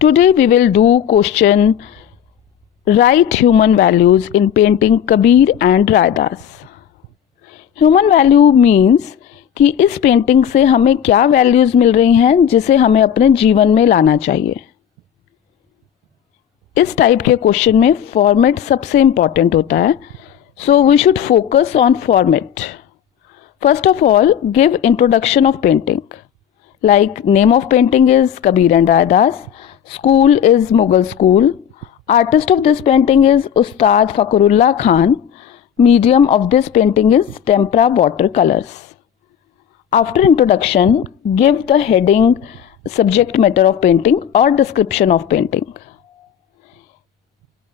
Today we will do question Write human values in painting Kabir and Raidas. Human value means कि इस painting से हमें क्या values मिल रही हैं जिसे हमें अपने जीवन में लाना चाहिए। इस टाइप के क्वेश्चन में फॉर्मेट सबसे इंपॉर्टेंट होता है, so we should focus on format. First of all, give introduction of painting. Like name of painting is Kabir and Raidas. School is Mughal School. Artist of this painting is Ustad Fakrullah Khan. Medium of this painting is tempera watercolors. After introduction, give the heading, subject matter of painting or description of painting.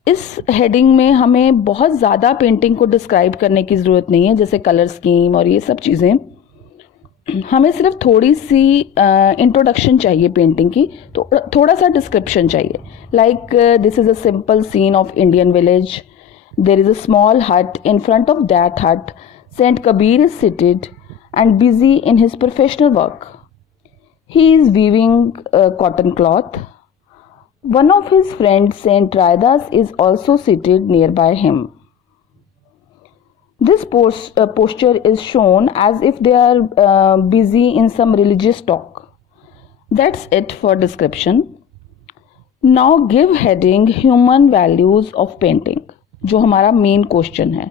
इस heading में हमें बहुत ज़्यादा painting को describe करने की ज़रूरत नहीं है, जैसे कलर स्कीम और ये सब चीज़ें. हमें सिर्फ थोड़ी सी इंट्रोडक्शन चाहिए पेंटिंग की, तो थोड़ा सा डिस्क्रिप्शन चाहिए. Like this is a simple scene of Indian village. There is a small hut. In front of that hut saint Kabir is seated and busy in his professional work. He is weaving cotton cloth. One of his friends, Saint Raidas, is also seated nearby him. This posture is shown as if they are busy in some religious talk. That's it for description. Now give heading Human Values of Painting, जो हमारा main question है.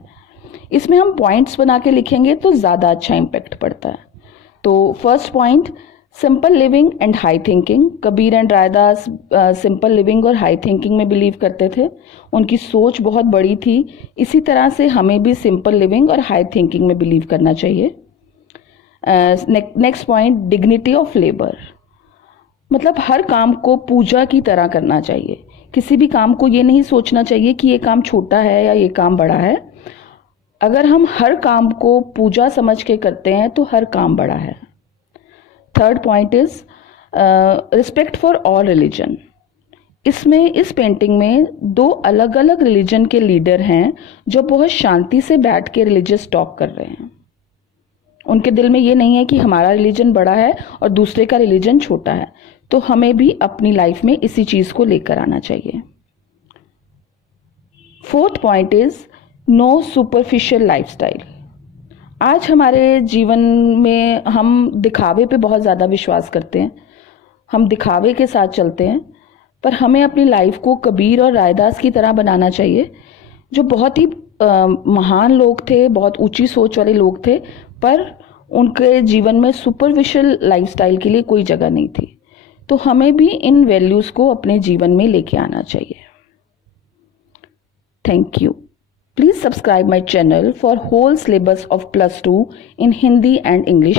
इसमें हम points बना के लिखेंगे तो ज़्यादा अच्छा इम्पैक्ट पड़ता है. तो first point, simple living and high thinking. Kabir and Raidas simple living और हाई थिंकिंग में बिलीव करते थे. उनकी सोच बहुत बड़ी थी. इसी तरह से हमें भी सिंपल लिविंग और हाई थिंकिंग में बिलीव करना चाहिए. Next point, dignity of labour. मतलब हर काम को पूजा की तरह करना चाहिए. किसी भी काम को ये नहीं सोचना चाहिए कि ये काम छोटा है या ये काम बड़ा है. अगर हम हर काम को पूजा समझ के करते हैं तो हर काम बड़ा है. Third point is respect for all religion. इसमें इस पेंटिंग में दो अलग अलग रिलीजन के लीडर हैं जो बहुत शांति से बैठ के रिलीजियस टॉक कर रहे हैं. उनके दिल में ये नहीं है कि हमारा रिलीजन बड़ा है और दूसरे का रिलीजन छोटा है. तो हमें भी अपनी लाइफ में इसी चीज को लेकर आना चाहिए. Fourth point is no superficial lifestyle. आज हमारे जीवन में हम दिखावे पे बहुत ज़्यादा विश्वास करते हैं. हम दिखावे के साथ चलते हैं, पर हमें अपनी लाइफ को कबीर और रायदास की तरह बनाना चाहिए, जो बहुत ही महान लोग थे, बहुत ऊंची सोच वाले लोग थे, पर उनके जीवन में सुपरफिशियल लाइफस्टाइल के लिए कोई जगह नहीं थी. तो हमें भी इन वैल्यूज़ को अपने जीवन में लेके आना चाहिए. Thank you. Please subscribe my channel for whole syllabus of +2 in Hindi and English.